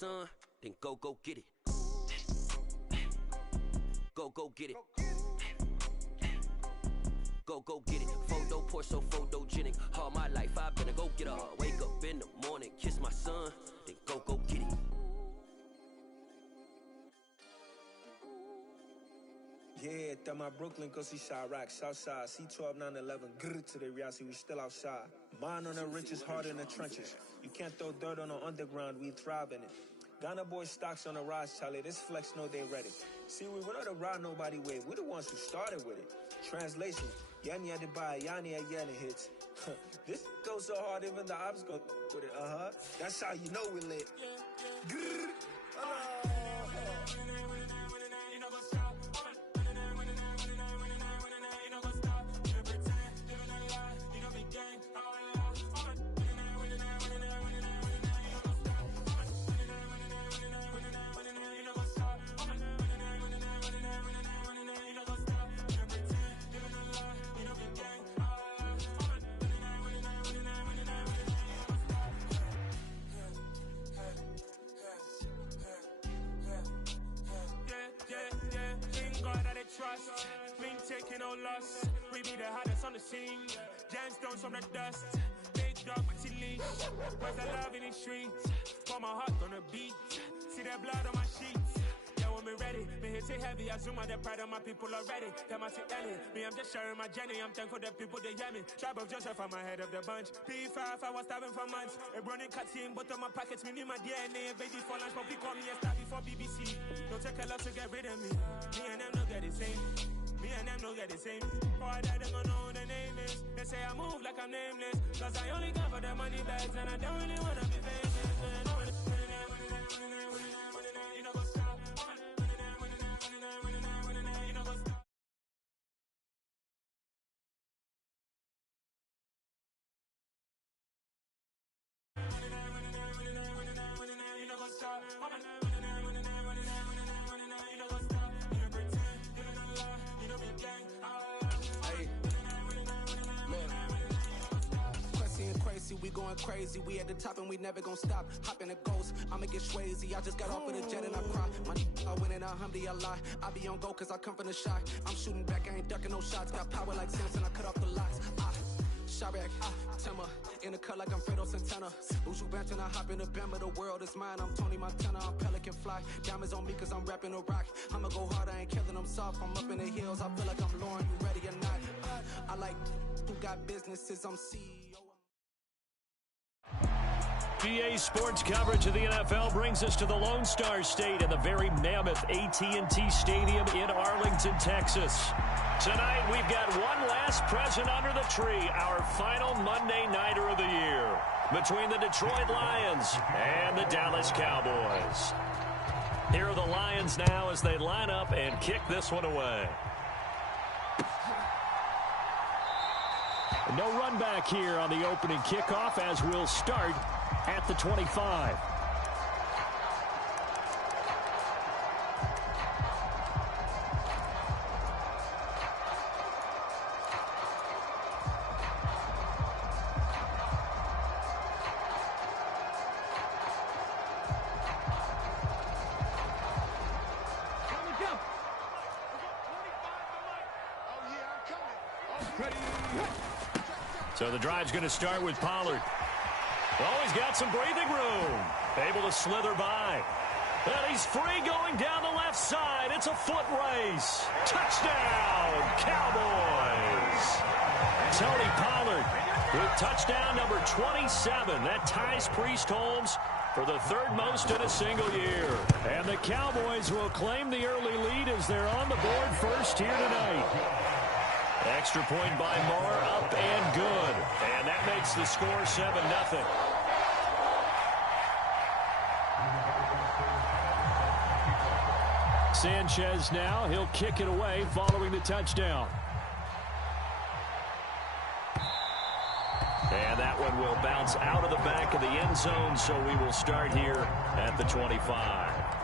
son, then go get it. Go get it. Go get it. Photo poor, so photogenic. All my life I've been a go-getter. Wake up in the morning, kiss my son, then go get it. Yeah, throw my Brooklyn, go see Chirac, Southside, C12, 911, grrr to the Riasi, we still outside. Mine on the riches, hard in the trenches. You can't throw dirt on the underground, we thrive in it. Ghana boy stocks on the rise, Charlie, this flex know they ready. See, we not to ride nobody way, we the ones who started with it. Translation, Yanni had to buy, Yanni had Yanni hits. This goes so hard, even the ops go with it, That's how you know we lit. Grrr. Trust, mean taking no loss. We be the hardest on the scene. Gemstones from the dust. Big dog with your leash. Where's the love in the streets? Pour my heart on the beat. See that blood on my sheets. Yeah, when we ready, me hit it heavy. I zoom out the pride of my people already. Them I see Ellie. Me, I'm just sharing my journey. I'm thankful that people they hear me. Tribe of Joseph, I'm ahead of the bunch. P5, I was starving for months. A running cutscene, but on my pockets, me need my DNA. Baby for lunch, but we call me a star before BBC. Don't take a lot to get rid of me. Me and them no get the same. Me and them no get the same. Boy, that them don't know who the name is. They say I move like I'm nameless. Cause I only come for the money bags and I don't really wanna be famous. You know go stop. You know go stop. You know go stop. We going crazy, we at the top and we never gonna stop. Hop in a ghost, I'ma get swayzy. I just got off of the jet and I cry. My I win in a Humvee, I lie. I be on go cause I come from the shot. I'm shooting back, I ain't ducking no shots. Got power like Samson, I cut off the locks. Chirac, Timmer, in the cut like I'm Fredo Santana. Uju Banton, I hop in the Bama, the world is mine. I'm Tony Montana, I'm Pelican Fly. Diamonds on me cause I'm rapping a rock. I'ma go hard, I ain't killing them soft. I'm up in the hills, I feel like I'm Lauren, you ready or not? I like who got businesses, I'm CEO. PA Sports coverage of the NFL brings us to the Lone Star State and the very mammoth AT&T Stadium in Arlington, Texas. Tonight, we've got one last present under the tree, our final Monday Nighter of the year, between the Detroit Lions and the Dallas Cowboys. Here are the Lions now as they line up and kick this one away. No run back here on the opening kickoff as we'll start at the 25. So the drive's going to start with Pollard. Oh, he's got some breathing room. Able to slither by. And he's free going down the left side. It's a foot race. Touchdown, Cowboys. Tony Pollard with touchdown number 27. That ties Priest Holmes for the third most in a single year. And the Cowboys will claim the early lead as they're on the board first here tonight. Extra point by Moore, up and good. And that makes the score 7-0. Sanchez now, he'll kick it away following the touchdown. And that one will bounce out of the back of the end zone, so we will start here at the 25.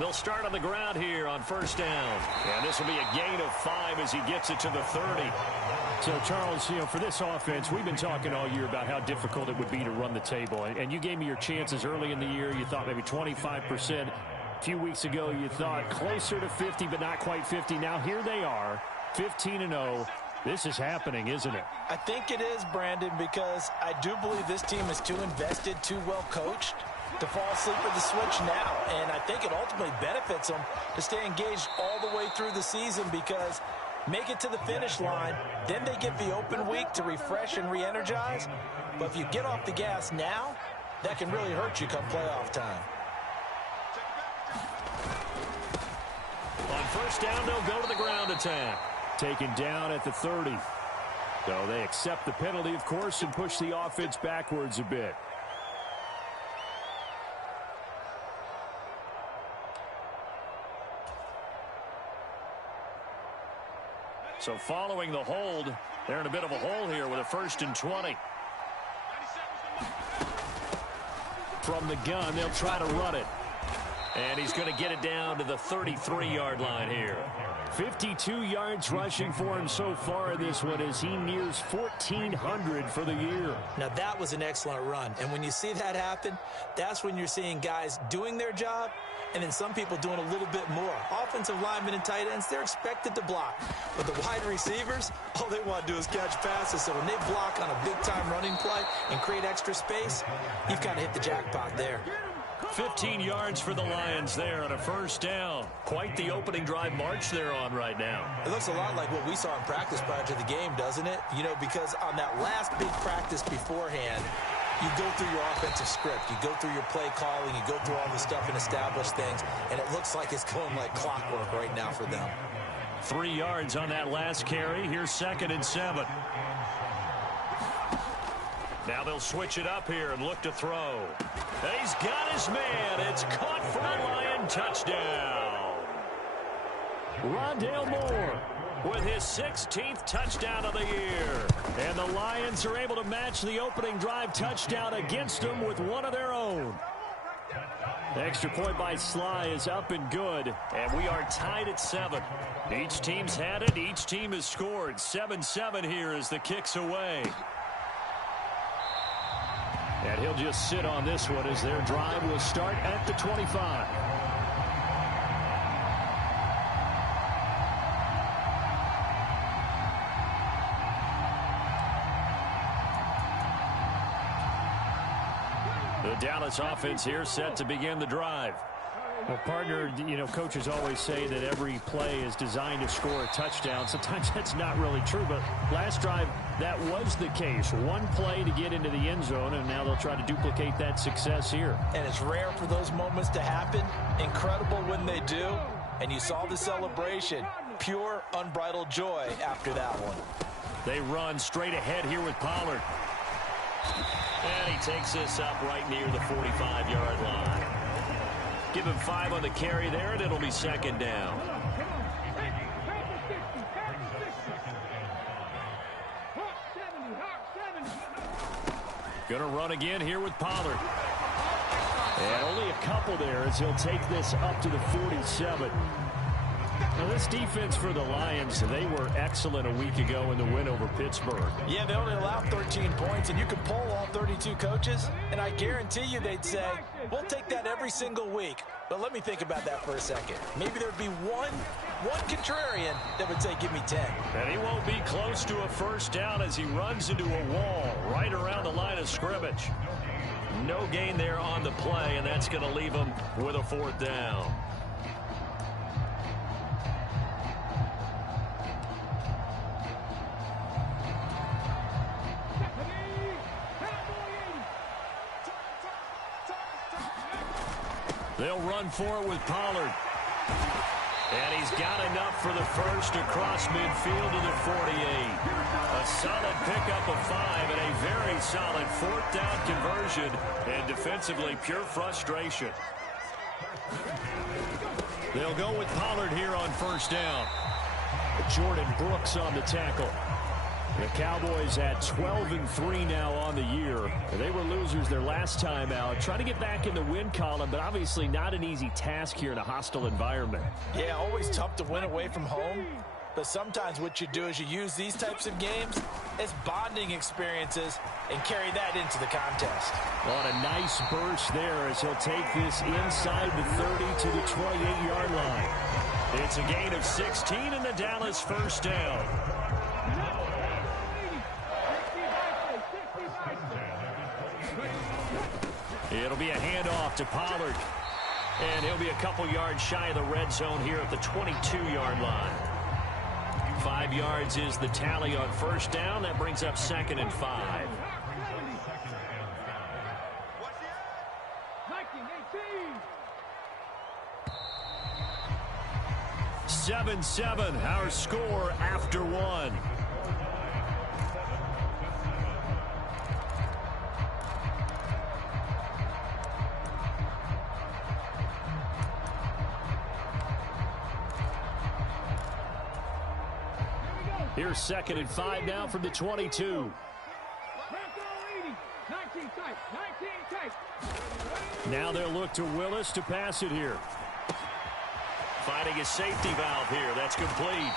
They'll start on the ground here on first down. And this will be a gain of 5 as he gets it to the 30. So, Charles, for this offense, we've been talking all year about how difficult it would be to run the table. And you gave me your chances early in the year. You thought maybe 25%. A few weeks ago, you thought closer to 50, but not quite 50. Now, here they are, 15-0. This is happening, isn't it? I think it is, Brandon, because I do believe this team is too invested, too well coached to fall asleep at the switch now. And I think it ultimately benefits them to stay engaged all the way through the season because make it to the finish line, then they get the open week to refresh and re-energize. But if you get off the gas now, that can really hurt you come playoff time. On first down, they'll go to the ground attack. Taken down at the 30. So they accept the penalty, of course, and push the offense backwards a bit. So following the hold, they're in a bit of a hole here with a 1st and 20. From the gun, they'll try to run it. And he's going to get it down to the 33-yard line here. 52 yards rushing for him so far in this one as he nears 1,400 for the year. Now, that was an excellent run. And when you see that happen, that's when you're seeing guys doing their job and then some people doing a little bit more. Offensive linemen and tight ends, they're expected to block. But the wide receivers, all they want to do is catch passes. So when they block on a big-time running play and create extra space, you've kind of hit the jackpot there. 15 yards for the Lions there on a first down. Quite the opening drive march they're on right now. It looks a lot like what we saw in practice prior to the game, doesn't it? Because on that last big practice beforehand, you go through your offensive script. You go through your play calling. You go through all the stuff and establish things. And it looks like it's going like clockwork right now for them. 3 yards on that last carry. Here's 2nd and 7. Now they'll switch it up here and look to throw. He's got his man. It's caught for a Lion touchdown. Rondale Moore with his 16th touchdown of the year. And the Lions are able to match the opening drive touchdown against them with one of their own. The extra point by Sly is up and good. And we are tied at 7. Each team's had it. Each team has scored. 7-7 here as the kick's away. And he'll just sit on this one as their drive will start at the 25. The Dallas offense here set to begin the drive. Well, partner, coaches always say that every play is designed to score a touchdown. Sometimes that's not really true, but last drive, that was the case. One play to get into the end zone, and now they'll try to duplicate that success here. And it's rare for those moments to happen. Incredible when they do. And you saw the celebration. Pure, unbridled joy after that one. They run straight ahead here with Pollard. And he takes this up right near the 45-yard line. Give him 5 on the carry there, and it'll be 2nd down. Gonna run again here with Pollard. And only a couple there as he'll take this up to the 47. Now, this defense for the Lions, they were excellent a week ago in the win over Pittsburgh. Yeah, they only allowed 13 points, and you can poll all 32 coaches, and I guarantee you they'd say, we'll take that every single week. But let me think about that for a second. Maybe there'd be one contrarian that would say, give me 10. And he won't be close to a first down as he runs into a wall right around the line of scrimmage. No gain there on the play, and that's going to leave him with a 4th down. They'll run for it with Pollard. And he's got enough for the first across midfield to the 48. A solid pickup of 5 and a very solid 4th down conversion. And defensively, pure frustration. They'll go with Pollard here on first down. Jordan Brooks on the tackle. The Cowboys at 12-3 now on the year. They were losers their last time out. Trying to get back in the win column, but obviously not an easy task here in a hostile environment. Yeah, always tough to win away from home. But sometimes what you do is you use these types of games as bonding experiences and carry that into the contest. On a nice burst there as he'll take this inside the 30 to the 28-yard line. It's a gain of 16 and the Dallas first down. It'll be a handoff to Pollard. And he'll be a couple yards shy of the red zone here at the 22-yard line. 5 yards is the tally on first down. That brings up 2nd and 5. 7-7, our score after one. Here's 2nd and 5 now from the 22. Now they'll look to Willis to pass it here. Finding a safety valve here. That's complete.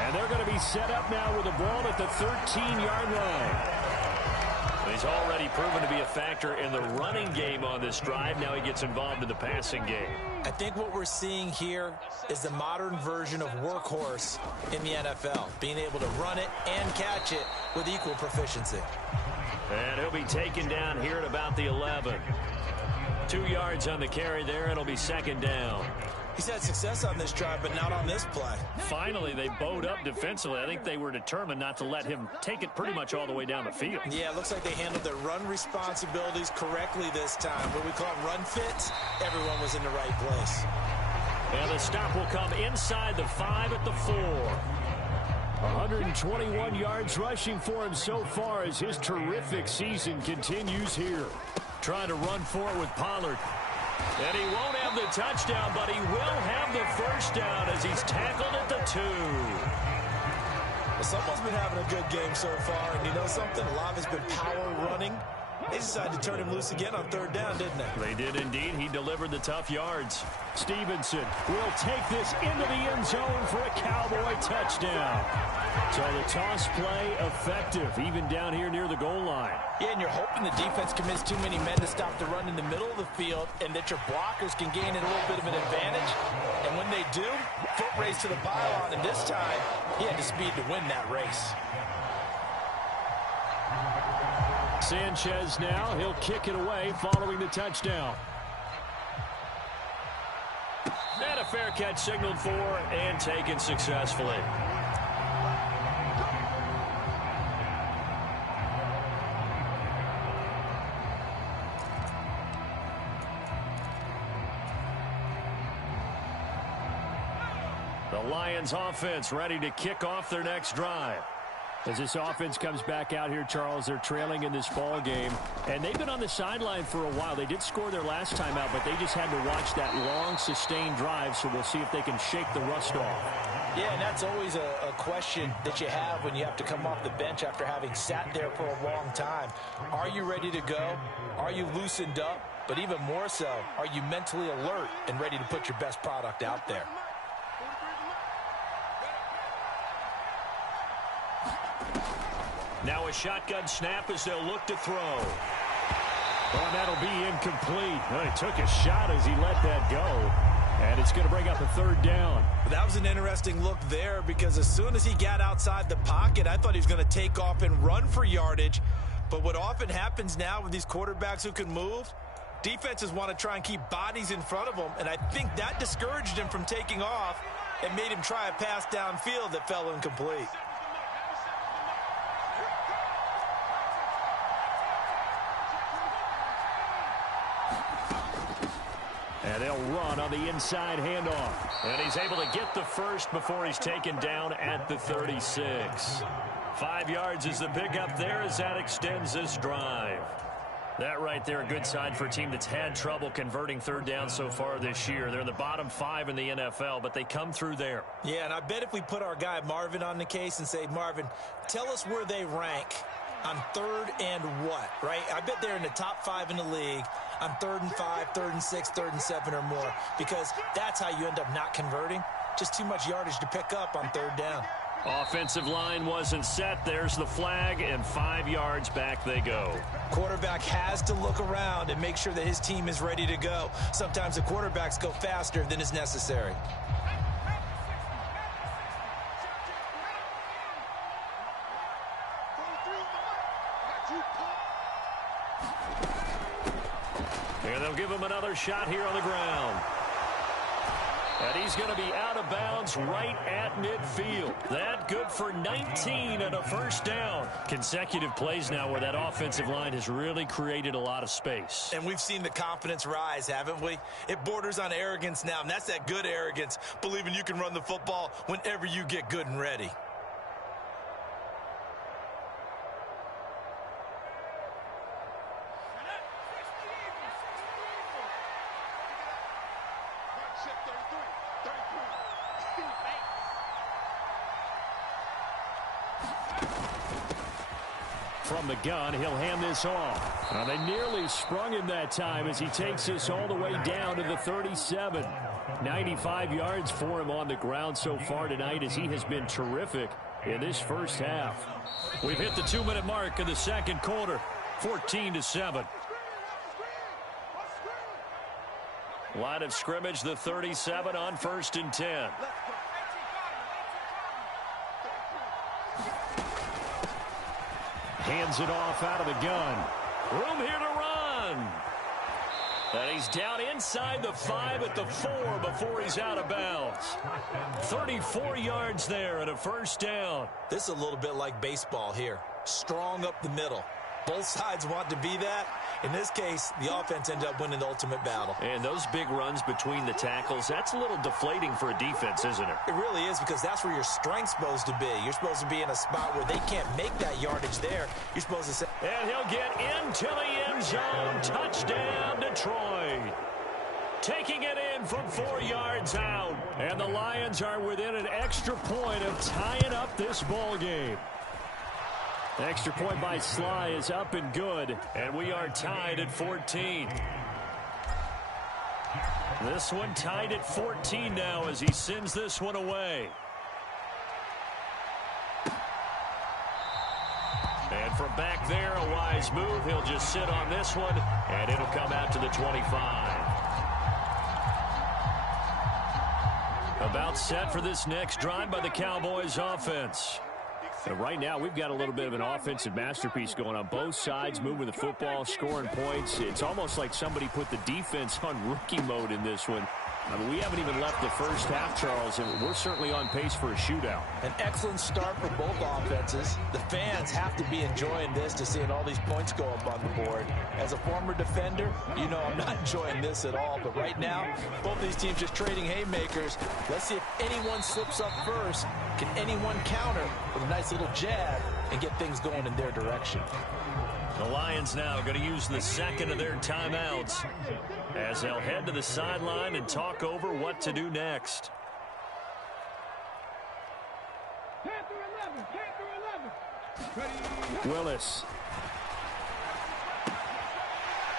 And they're going to be set up now with the ball at the 13-yard line. He's already proven to be a factor in the running game on this drive. Now he gets involved in the passing game. I think what we're seeing here is the modern version of workhorse in the NFL, being able to run it and catch it with equal proficiency. And he'll be taken down here at about the 11. 2 yards on the carry there, and it'll be 2nd down. He's had success on this drive, but not on this play. Finally, they bowed up defensively. I think they were determined not to let him take it pretty much all the way down the field. Yeah, it looks like they handled their run responsibilities correctly this time. What we call run fits, everyone was in the right place. And the stop will come inside the 5 at the 4. 121 yards rushing for him so far as his terrific season continues here. Trying to run for it with Pollard. And he won't have the touchdown, but he will have the first down as he's tackled at the 2. Well, someone's been having a good game so far, and you know something? A lot has been power running. They decided to turn him loose again on 3rd down, didn't they? They did indeed. He delivered the tough yards. Stevenson will take this into the end zone for a Cowboy touchdown. So the toss play effective, even down here near the goal line. Yeah, and you're hoping the defense commits too many men to stop the run in the middle of the field and that your blockers can gain a little bit of an advantage. And when they do, foot race to the pylon, and this time, he had the speed to win that race. Sanchez now, he'll kick it away following the touchdown. And a fair catch signaled for and taken successfully. The Lions offense ready to kick off their next drive. As this offense comes back out here, Charles, they're trailing in this ball game. And they've been on the sideline for a while. They did score their last time out, but they just had to watch that long, sustained drive, so we'll see if they can shake the rust off. Yeah, and that's always a question that you have when you have to come off the bench after having sat there for a long time. Are you ready to go? Are you loosened up? But even more so, are you mentally alert and ready to put your best product out there? Now a shotgun snap as they'll look to throw. Well, that'll be incomplete. Well, he took a shot as he let that go. And it's going to bring up a 3rd down. That was an interesting look there because as soon as he got outside the pocket, I thought he was going to take off and run for yardage. But what often happens now with these quarterbacks who can move, defenses want to try and keep bodies in front of them. And I think that discouraged him from taking off and made him try a pass downfield that fell incomplete. And they'll run on the inside handoff. And he's able to get the first before he's taken down at the 36. 5 yards is the pickup there as that extends this drive. That right there, a good sign for a team that's had trouble converting third down so far this year. They're in the bottom 5 in the NFL, but they come through there. Yeah, and I bet if we put our guy Marvin on the case and say, Marvin, tell us where they rank on third and what, right? I bet they're in the top 5 in the league on 3rd and 5, 3rd and 6, 3rd and 7 or more, because that's how you end up not converting. Just too much yardage to pick up on third down. Offensive line wasn't set. There's the flag, and 5 yards back they go. Quarterback has to look around and make sure that his team is ready to go. Sometimes the quarterbacks go faster than is necessary. And they'll give him another shot here on the ground. And he's going to be out of bounds right at midfield. That good for 19 and a first down. Consecutive plays now where that offensive line has really created a lot of space. And we've seen the confidence rise, haven't we? It borders on arrogance now, and that's that good arrogance, believing you can run the football whenever you get good and ready. From the gun, he'll hand this off. They nearly sprung him that time as he takes this all the way down to the 37. 95 yards for him on the ground so far tonight as he has been terrific in this first half. We've hit the 2-minute mark in the second quarter, 14-7. Line of scrimmage, the 37 on 1st and 10. Hands it off out of the gun. Room here to run. And he's down inside the 5 at the 4 before he's out of bounds. 34 yards there and a first down. This is a little bit like baseball here. Strong up the middle. Both sides want to be that. In this case, the offense ended up winning the ultimate battle. And those big runs between the tackles, that's a little deflating for a defense, isn't it? It really is, because that's where your strength's supposed to be. You're supposed to be in a spot where they can't make that yardage there. You're supposed to say... And he'll get into the end zone. Touchdown, Detroit. Taking it in from 4 yards out. And the Lions are within an extra point of tying up this ball game. Extra point by Sly is up and good. And we are tied at 14. This one tied at 14 now as he sends this one away. And from back there, a wise move. He'll just sit on this one, and it'll come out to the 25. About set for this next drive by the Cowboys offense. And right now, we've got a little bit of an offensive masterpiece going on both sides, moving the football, scoring points. It's almost like somebody put the defense on rookie mode in this one. I mean, we haven't even left the first half, Charles, and we're certainly on pace for a shootout. An excellent start for both offenses. The fans have to be enjoying this to seeing all these points go up on the board. As a former defender, you know I'm not enjoying this at all. But right now, both these teams just trading haymakers. Let's see if anyone slips up first. Can anyone counter with a nice little jab and get things going in their direction? The Lions now going to use the second of their timeouts as they'll head to the sideline and talk over what to do next. Willis.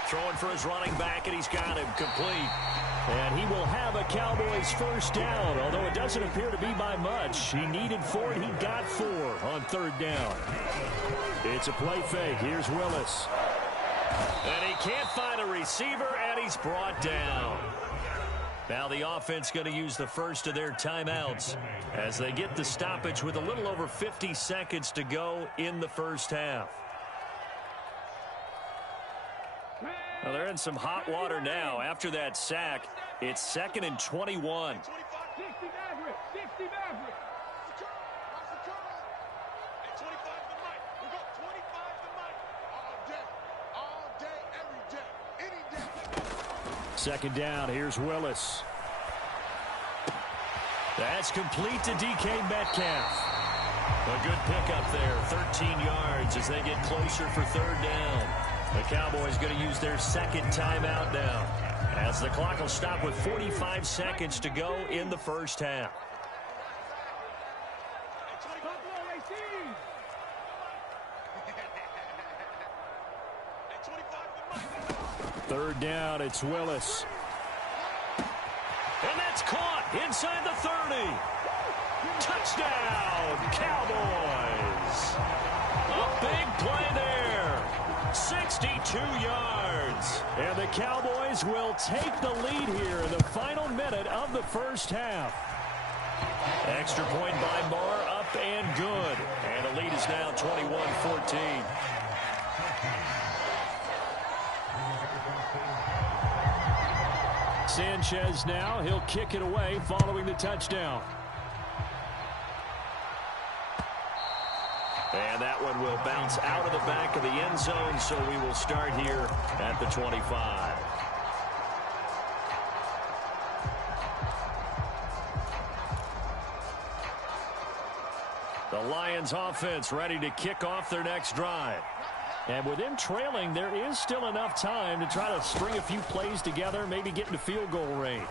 Throwing for his running back, and he's got him complete. And he will have a Cowboys first down, although it doesn't appear to be by much. He needed 4, he got 4 on third down. It's a play fake. Here's Willis. And he can't find a receiver, and he's brought down. Now the offense going to use the first of their timeouts as they get the stoppage with a little over 50 seconds to go in the first half. Well, they're in some hot water now. After that sack, it's 2nd and 21. Second down, here's Willis. That's complete to DK Metcalf. A good pickup there, 13 yards as they get closer for third down. The Cowboys going to use their second timeout now, as the clock will stop with 45 seconds to go in the first half. Third down, it's Willis. And that's caught inside the 30. Touchdown, Cowboys. A big play there. 62 yards. And the Cowboys will take the lead here in the final minute of the first half. Extra point by Moore, up and good. And the lead is now 21-14. Sanchez now, he'll kick it away following the touchdown. And that one will bounce out of the back of the end zone, so we will start here at the 25. The Lions offense ready to kick off their next drive. And with them trailing, there is still enough time to try to string a few plays together, maybe get into field goal range.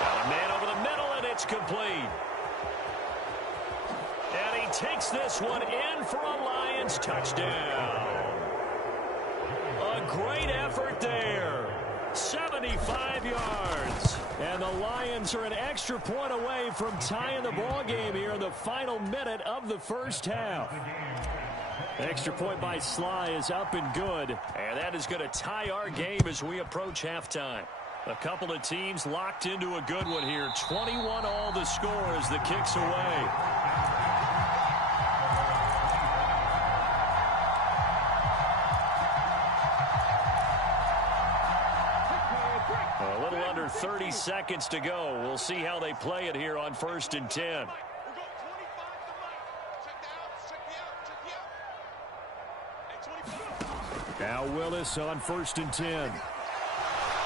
Got a man over the middle, and it's complete. And he takes this one in for a Lions touchdown. A great effort there. 75 yards. And the Lions are an extra point away from tying the ball game here in the final minute of the first half. Extra point by Sly is up and good. And that is going to tie our game as we approach halftime. A couple of teams locked into a good one here. 21 all the score as the kick's away. A little under 30 seconds to go. We'll see how they play it here on 1st and 10. Now Willis on 1st and 10.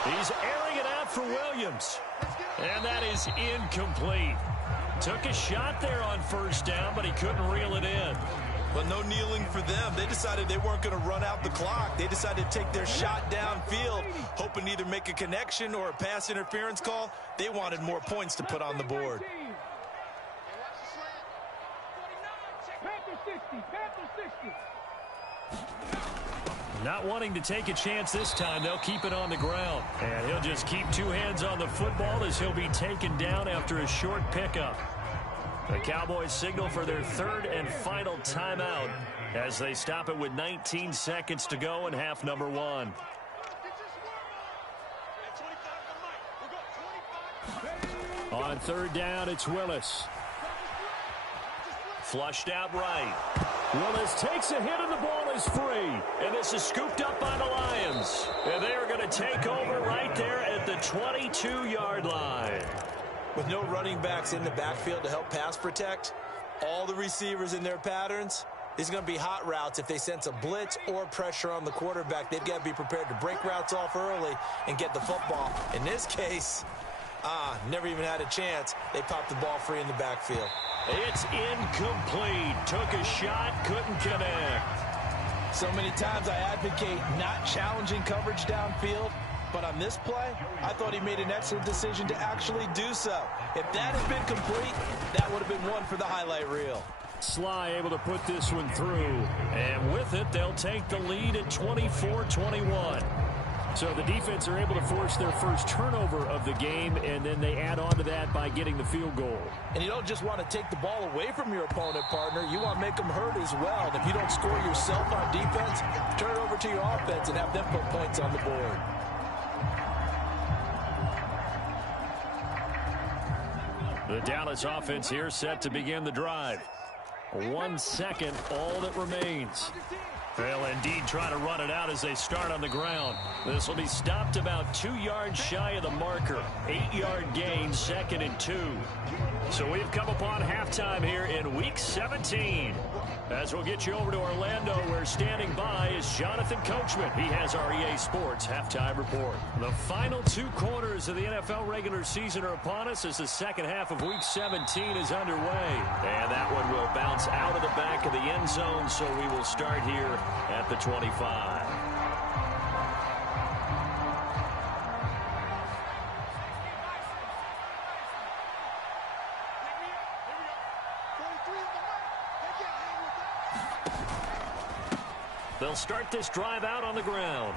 He's airing it out for Williams. And that is incomplete. Took a shot there on 1st down, but he couldn't reel it in. But no kneeling for them. They decided they weren't going to run out the clock. They decided to take their shot downfield, hoping to either make a connection or a pass interference call. They wanted more points to put on the board. Not wanting to take a chance this time, they'll keep it on the ground. And he'll just keep two hands on the football as he'll be taken down after a short pickup. The Cowboys signal for their third and final timeout as they stop it with 19 seconds to go in half number one. On 3rd down, it's Willis. Flushed out right. Willis takes a hit and the ball is free. And this is scooped up by the Lions. And they are going to take over right there at the 22-yard line. With no running backs in the backfield to help pass protect, all the receivers in their patterns, these are going to be hot routes if they sense a blitz or pressure on the quarterback. They've got to be prepared to break routes off early and get the football. In this case, never even had a chance. They popped the ball free in the backfield. It's incomplete. Took a shot, couldn't connect. So many times I advocate not challenging coverage downfield. But on this play, I thought he made an excellent decision to actually do so. If that had been complete, that would have been one for the highlight reel. Sly able to put this one through. And with it, they'll take the lead at 24-21. So the defense are able to force their first turnover of the game, and then they add on to that by getting the field goal. And you don't just want to take the ball away from your opponent, partner. You want to make them hurt as well. And if you don't score yourself on defense, turn it over to your offense and have them put points on the board. The Dallas offense here set to begin the drive. 1 second, all that remains. They'll indeed try to run it out as they start on the ground. This will be stopped about 2 yards shy of the marker. 8-yard gain, 2nd and 2. So we've come upon halftime here in Week 17. As we'll get you over to Orlando, where standing by is Jonathan Coachman. He has our EA Sports Halftime Report. The final 2 quarters of the NFL regular season are upon us as the second half of Week 17 is underway. And that one will bounce out of the back of the end zone, so we will start here at the 25. They'll start this drive out on the ground.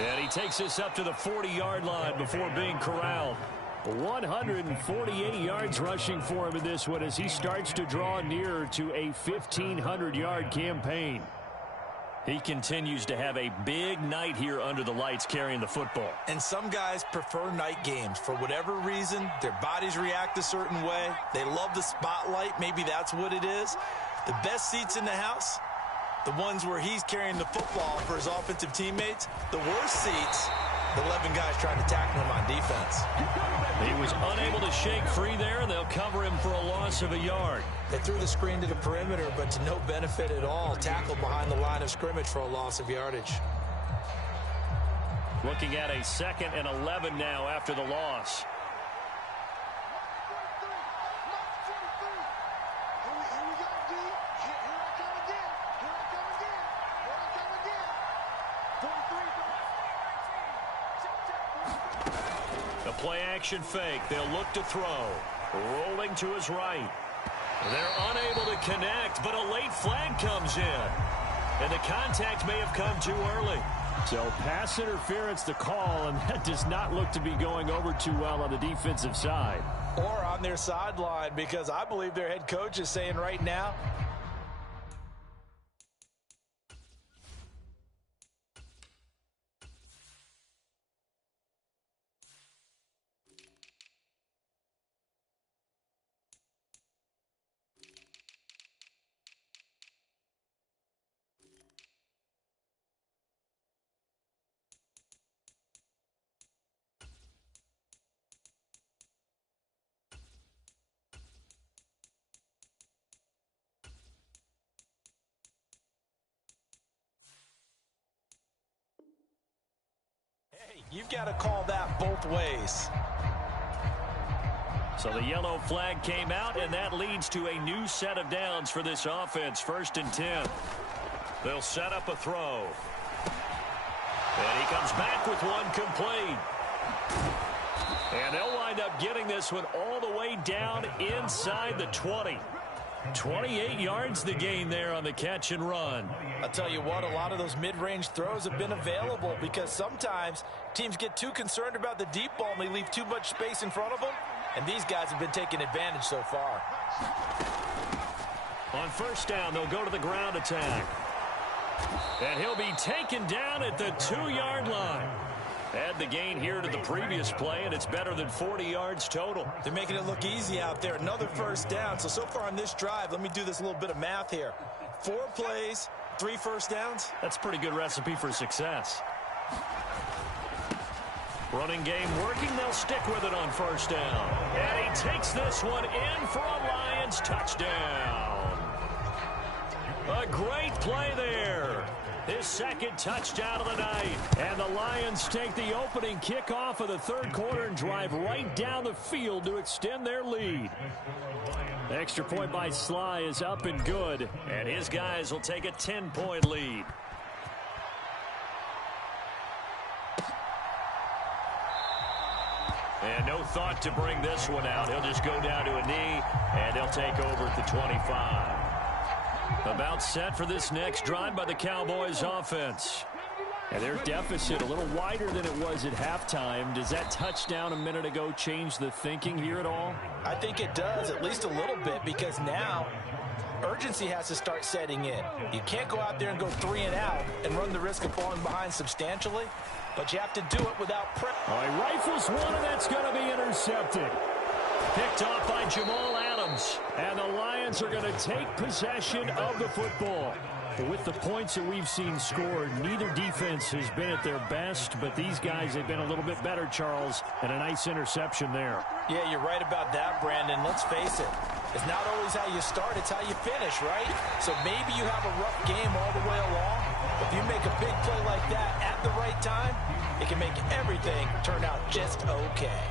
And he takes this up to the 40-yard line before being corralled. 148 yards rushing for him in this one as he starts to draw nearer to a 1,500-yard campaign. He continues to have a big night here under the lights carrying the football. And some guys prefer night games. For whatever reason, their bodies react a certain way. They love the spotlight. Maybe that's what it is. The best seats in the house, the ones where he's carrying the football for his offensive teammates. The worst seats, the 11 guys trying to tackle him on defense. He was unable to shake free there, and they'll cover him for a loss of a yard. They threw the screen to the perimeter, but to no benefit at all. Tackled behind the line of scrimmage for a loss of yardage. Looking at a 2nd and 11 now after the loss. Play-action fake. They'll look to throw. Rolling to his right. They're unable to connect, but a late flag comes in. And the contact may have come too early. So pass interference the call, and that does not look to be going over too well on the defensive side. Or on their sideline, because I believe their head coach is saying right now, you've got to call that both ways. So the yellow flag came out, and that leads to a new set of downs for this offense. 1st and 10. They'll set up a throw. And he comes back with one complete. And they'll wind up getting this one all the way down inside the 20. 28 yards the gain there on the catch and run. I'll tell you what, a lot of those mid-range throws have been available because sometimes teams get too concerned about the deep ball and they leave too much space in front of them, and these guys have been taking advantage so far. On 1st down, they'll go to the ground attack. And he'll be taken down at the 2-yard line. Add the gain here to the previous play, and it's better than 40 yards total. They're making it look easy out there. Another 1st down. So far on this drive, let me do this little bit of math here. 4 plays, 3 1st downs. That's a pretty good recipe for success. Running game working. They'll stick with it on 1st down. And he takes this one in for a Lions touchdown. A great play there. His 2nd touchdown of the night. And the Lions take the opening kickoff of the 3rd quarter and drive right down the field to extend their lead. Extra point by Sly is up and good. And his guys will take a 10-point lead. And no thought to bring this one out. He'll just go down to a knee, and they'll take over at the 25. About set for this next drive by the Cowboys offense. And their deficit a little wider than it was at halftime. Does that touchdown a minute ago change the thinking here at all? I think it does, at least a little bit, because now urgency has to start setting in. You can't go out there and go 3 and out and run the risk of falling behind substantially, but you have to do it without pressure. All right, rifles one, and that's going to be intercepted. Picked off by Jamal Adams. comes. And the Lions are going to take possession of the football. With the points that we've seen scored, neither defense has been at their best, but these guys have been a little bit better, Charles, and a nice interception there. Yeah, you're right about that, Brandon. Let's face it. It's not always how you start, it's how you finish, right? So maybe you have a rough game all the way along. If you make a big play like that at the right time, it can make everything turn out just okay.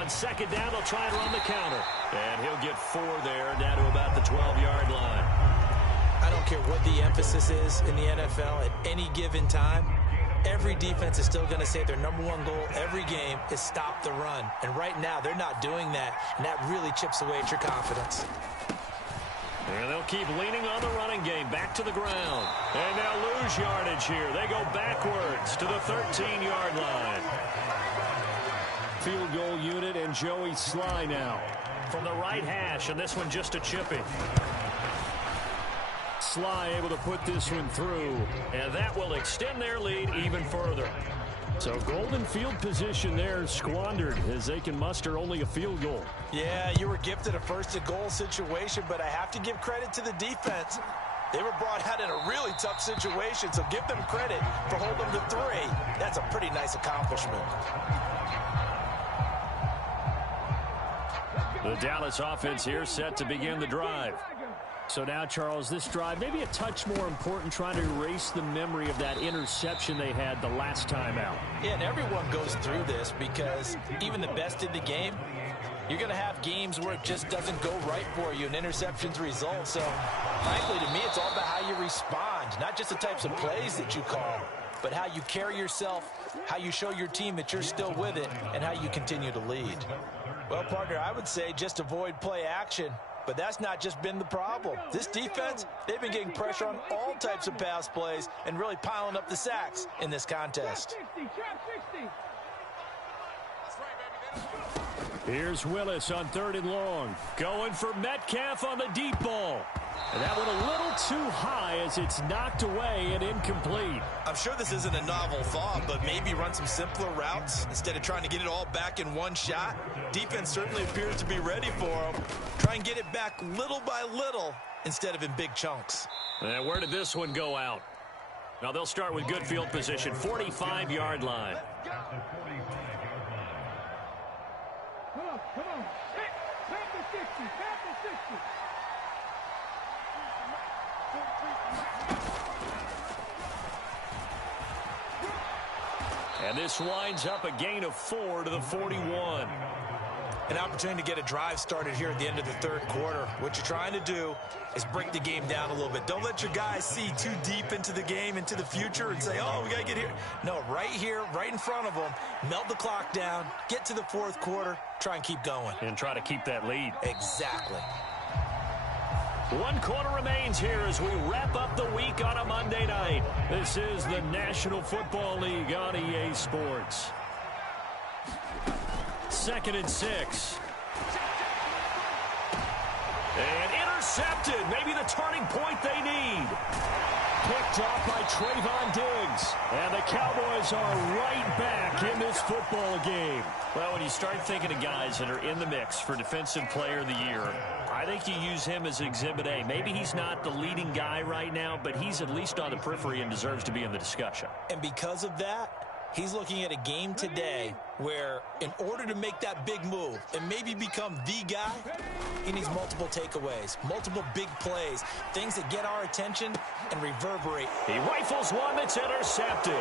On second down, they'll try and run the counter. And he'll get 4 there, down to about the 12-yard line. I don't care what the emphasis is in the NFL at any given time. Every defense is still going to say their number one goal every game is stop the run. And right now, they're not doing that, and that really chips away at your confidence. And they'll keep leaning on the running game back to the ground. And they'll lose yardage here. They go backwards to the 13-yard line. Field goal unit and Joey Sly now. From the right hash, and this one just a chipping. Sly able to put this one through. And that will extend their lead even further. So golden field position there squandered as they can muster only a field goal. Yeah, you were gifted a first-and-goal situation, but I have to give credit to the defense. They were brought out in a really tough situation, so give them credit for holding them to 3. That's a pretty nice accomplishment. The Dallas offense here set to begin the drive. So now, Charles, this drive maybe a touch more important, trying to erase the memory of that interception they had the last time out. Yeah, and everyone goes through this because even the best in the game, you're going to have games where it just doesn't go right for you and interceptions result. So, frankly, to me, it's all about how you respond, not just the types of plays that you call, but how you carry yourself, how you show your team that you're still with it, and how you continue to lead. Well, partner, I would say just avoid play action. But that's not just been the problem. This defense, they've been getting pressure on all types of pass plays and really piling up the sacks in this contest. Here's Willis on 3rd and long. Going for Metcalf on the deep ball. And that one a little too high as it's knocked away and incomplete. I'm sure this isn't a novel thought, but maybe run some simpler routes instead of trying to get it all back in one shot. Defense certainly appears to be ready for them. Try and get it back little by little instead of in big chunks. And where did this one go out? Now they'll start with good field position, 45-yard line. Come on. Panther 60, Panther 60. And this winds up a gain of 4 to the 41. An opportunity to get a drive started here at the end of the 3rd quarter. What you're trying to do is break the game down a little bit. Don't let your guys see too deep into the game, into the future, and say, oh, we got to get here. No, right here, right in front of them, melt the clock down, get to the 4th quarter, try and keep going. And try to keep that lead. Exactly. 1 quarter remains here as we wrap up the week on a Monday night. This is the National Football League on EA Sports. 2nd and 6. And intercepted. Maybe the turning point they need. Picked off by Trayvon Diggs. And the Cowboys are right back in this football game. Well, when you start thinking of guys that are in the mix for Defensive Player of the Year, I think you use him as Exhibit A. Maybe he's not the leading guy right now, but he's at least on the periphery and deserves to be in the discussion. And because of that, he's looking at a game today where in order to make that big move and maybe become the guy, he needs multiple takeaways, multiple big plays, things that get our attention and reverberate. He rifles one that's intercepted.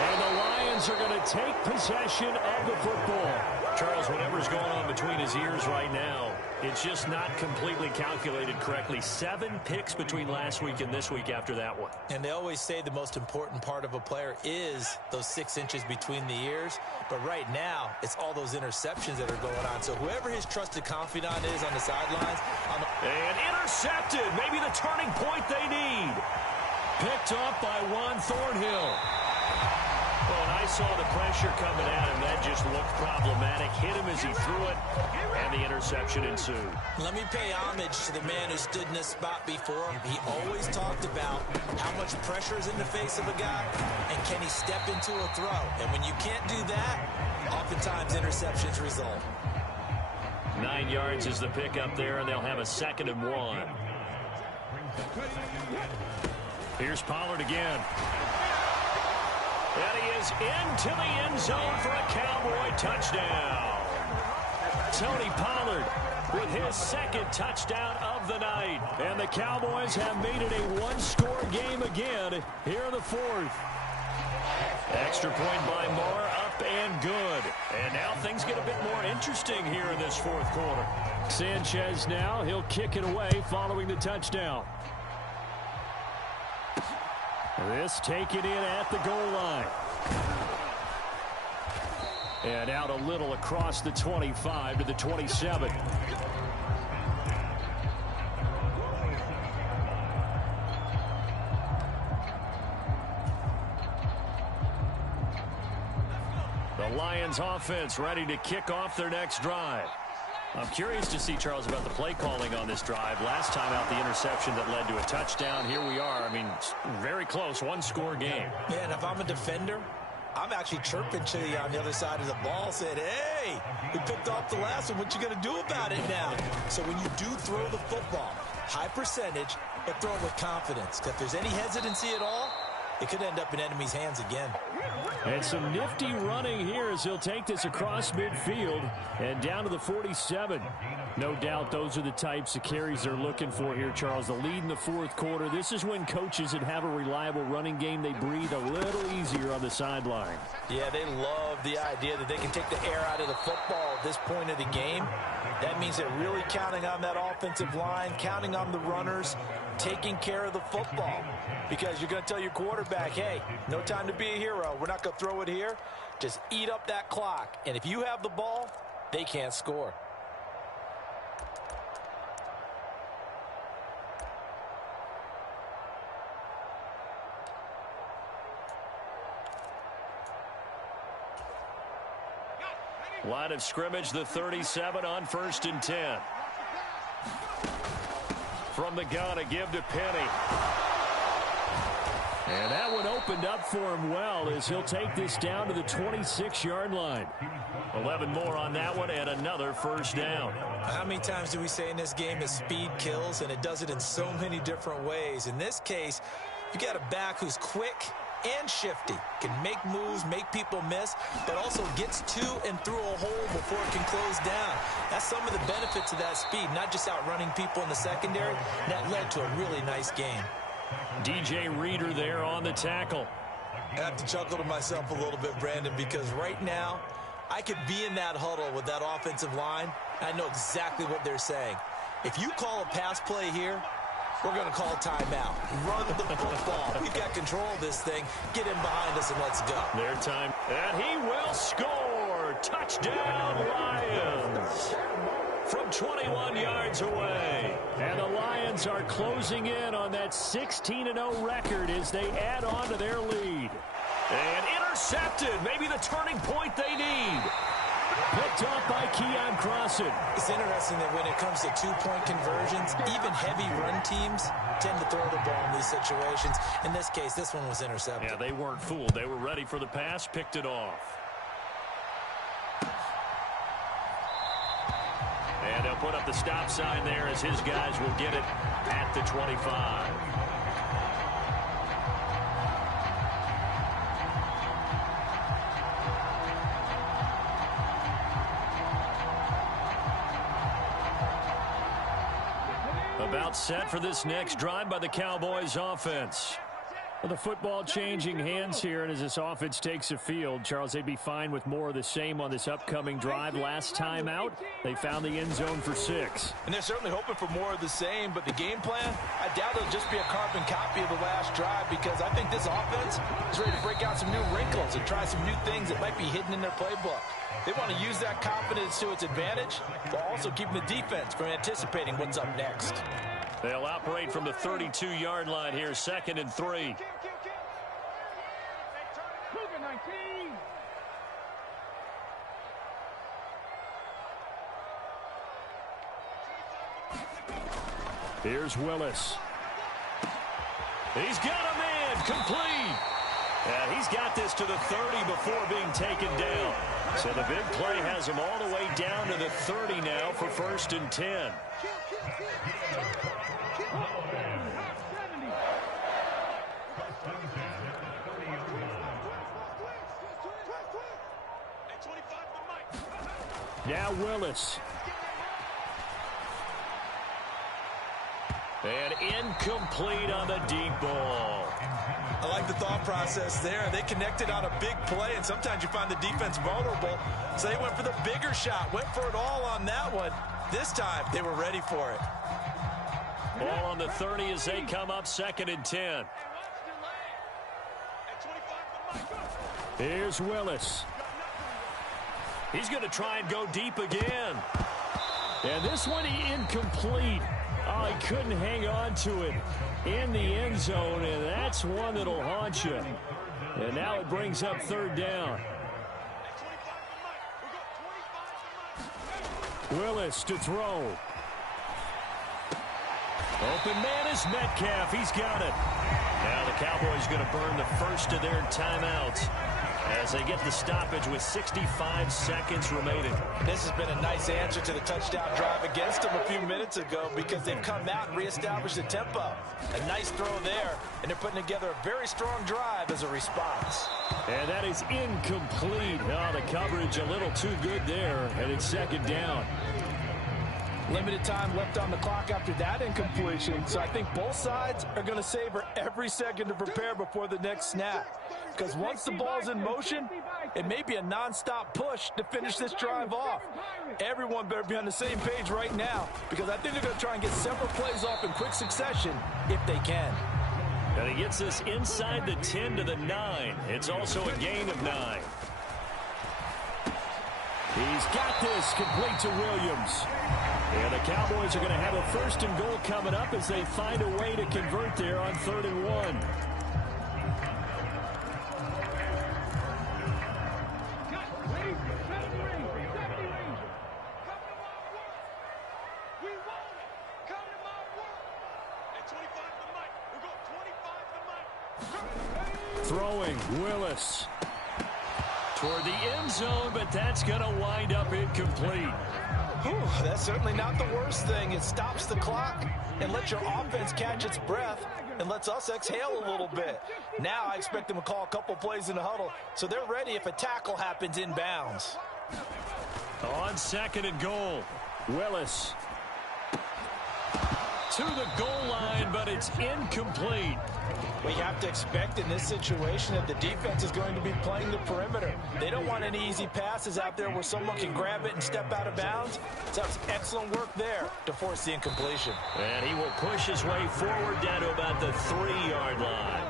And the Lions are going to take possession of the football. Charles, whatever's going on between his ears right now, it's just not completely calculated correctly. 7 picks between last week and this week after that one. And they always say the most important part of a player is those 6 inches between the ears. But right now, it's all those interceptions that are going on. So whoever his trusted confidant is on the sidelines. And intercepted. Maybe the turning point they need. Picked up by Juan Thornhill. Well, and I saw the pressure coming at him. That just looked problematic. Hit him as he threw it, and the interception ensued. Let me pay homage to the man who stood in this spot before him. He always talked about how much pressure is in the face of a guy, and can he step into a throw. And when you can't do that, oftentimes interceptions result. 9 yards is the pickup there, and they'll have a 2nd and 1. Here's Pollard again. And he is into the end zone for a Cowboy touchdown. Tony Pollard with his 2nd touchdown of the night. And the Cowboys have made it a one-score game again here in the 4th. Extra point by Moore, up and good. And now things get a bit more interesting here in this 4th quarter. Sanchez now, he'll kick it away following the touchdown. This taken in at the goal line. And out a little across the 25 to the 27. The Lions offense ready to kick off their next drive. I'm curious to see, Charles, about the play calling on this drive. Last time out, the interception that led to a touchdown. Here we are. I mean, very close, one-score game. Yeah, and if I'm a defender, I'm actually chirping to you on the other side of the ball, saying, hey, we picked off the last one. What you going to do about it now? So when you do throw the football, high percentage, but throw it with confidence. Because if there's any hesitancy at all, it could end up in enemy's hands again. And some nifty running here as he'll take this across midfield and down to the 47. No doubt those are the types of carries they're looking for here, Charles. The lead in the 4th quarter. This is when coaches that have a reliable running game, they breathe a little easier on the sideline. Yeah, they love the idea that they can take the air out of the football at this point of the game. That means they're really counting on that offensive line, counting on the runners, taking care of the football. Because you're going to tell your quarterback, hey, no time to be a hero. We're not going to throw it here. Just eat up that clock. And if you have the ball, they can't score. Line of scrimmage, the 37 on 1st and 10. From the gun, a give to Penny. And that one opened up for him well as he'll take this down to the 26-yard line. 11 more on that one and another 1st down. How many times do we say in this game that speed kills, and it does it in so many different ways? In this case, you got a back who's quick and shifty, can make moves, make people miss, but also gets to and through a hole before it can close down. That's some of the benefits of that speed, not just outrunning people in the secondary. That led to a really nice game. DJ Reader there on the tackle. I have to chuckle to myself a little bit, Brandon, because right now I could be in that huddle with that offensive line. I know exactly what they're saying. If you call a pass play here, we're going to call a timeout. Run the football. We've got control of this thing. Get in behind us and let's go. Their time. And he will score. Touchdown, Lions. From 21 yards away. And the Lions are closing in on that 16-0 record as they add on to their lead. And intercepted. Maybe the turning point they need. Picked off by Keon Crossan. It's interesting that when it comes to two-point conversions, even heavy run teams tend to throw the ball in these situations. In this case, this one was intercepted. Yeah, they weren't fooled. They were ready for the pass, picked it off. And they'll put up the stop sign there as his guys will get it at the 25. About set for this next drive by the Cowboys offense. Well, the football changing hands here, and as this offense takes the field, Charles, they'd be fine with more of the same on this upcoming drive. Last time out, they found the end zone for 6. And they're certainly hoping for more of the same, but the game plan, I doubt it'll just be a carbon copy of the last drive, because I think this offense is ready to break out some new wrinkles and try some new things that might be hidden in their playbook. They want to use that confidence to its advantage, while also keeping the defense from anticipating what's up next. They'll operate from the 32-yard line here, 2nd and 3. 19. Here's Willis. He's got a man complete. And he's got this to the 30 before being taken down. So the big play has him all the way down to the 30 now for 1st and 10. Now Willis. And incomplete on the deep ball. I like the thought process there. They connected on a big play, and sometimes you find the defense vulnerable. So they went for the bigger shot, went for it all on that one. This time, they were ready for it. Ball on the 30 as they come up 2nd and 10. Here's Willis. He's going to try and go deep again. And this one incomplete. Oh, he couldn't hang on to it in the end zone, and that's one that'll haunt you. And now it brings up 3rd down. Willis to throw. Open man is Metcalf. He's got it. Now the Cowboys going to burn the first of their timeouts as they get the stoppage with 65 seconds remaining. This has been a nice answer to the touchdown drive against them a few minutes ago because they've come out and reestablished the tempo. A nice throw there, and they're putting together a very strong drive as a response. And that is incomplete. Oh, the coverage a little too good there, and it's 2nd down. Limited time left on the clock after that incompletion, so I think both sides are going to savor every second to prepare before the next snap. Because once the ball's in motion, it may be a nonstop push to finish this drive off. Everyone better be on the same page right now because I think they're going to try and get several plays off in quick succession if they can. And he gets this inside the 10 to the 9. It's also a gain of 9. He's got this complete to Williams. And the Cowboys are going to have a 1st and goal coming up as they find a way to convert there on 3rd and 1. Throwing, Willis. Toward the end zone, but that's going to wind up incomplete. Whew, that's certainly not the worst thing. It stops the clock and lets your offense catch its breath and lets us exhale a little bit. Now I expect them to call a couple plays in the huddle, so they're ready if a tackle happens inbounds. On 2nd and goal, Willis. To the goal line, but it's incomplete. We have to expect in this situation that the defense is going to be playing the perimeter. They don't want any easy passes out there where someone can grab it and step out of bounds. So it's excellent work there to force the incompletion. And he will push his way forward down to about the 3-yard line.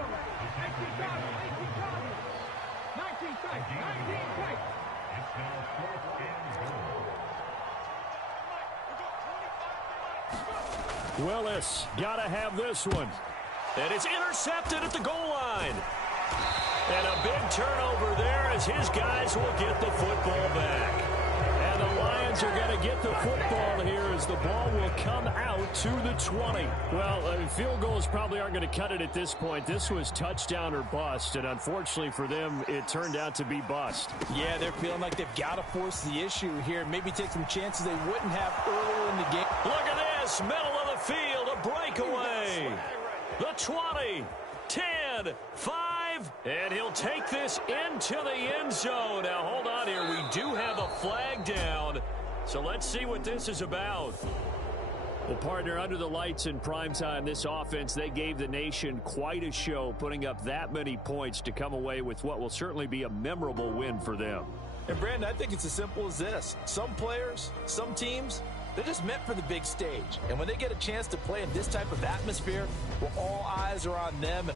Willis, gotta have this one. And it's intercepted at the goal line. And a big turnover there as his guys will get the football back. And the Lions are going to get the football here as the ball will come out to the 20. Well, I mean, field goals probably aren't going to cut it at this point. This was touchdown or bust, and unfortunately for them, it turned out to be bust. Yeah, they're feeling like they've got to force the issue here. Maybe take some chances they wouldn't have earlier in the game. Look at this, middle of the field, a breakaway. The 20, 10, 5, and he'll take this into the end zone. Now, hold on here. We do have a flag down, so let's see what this is about. Well, partner, under the lights in primetime, this offense, they gave the nation quite a show, putting up that many points to come away with what will certainly be a memorable win for them. And, Brandon, I think it's as simple as this. Some players, some teams, they're just meant for the big stage. And when they get a chance to play in this type of atmosphere where all eyes are on them,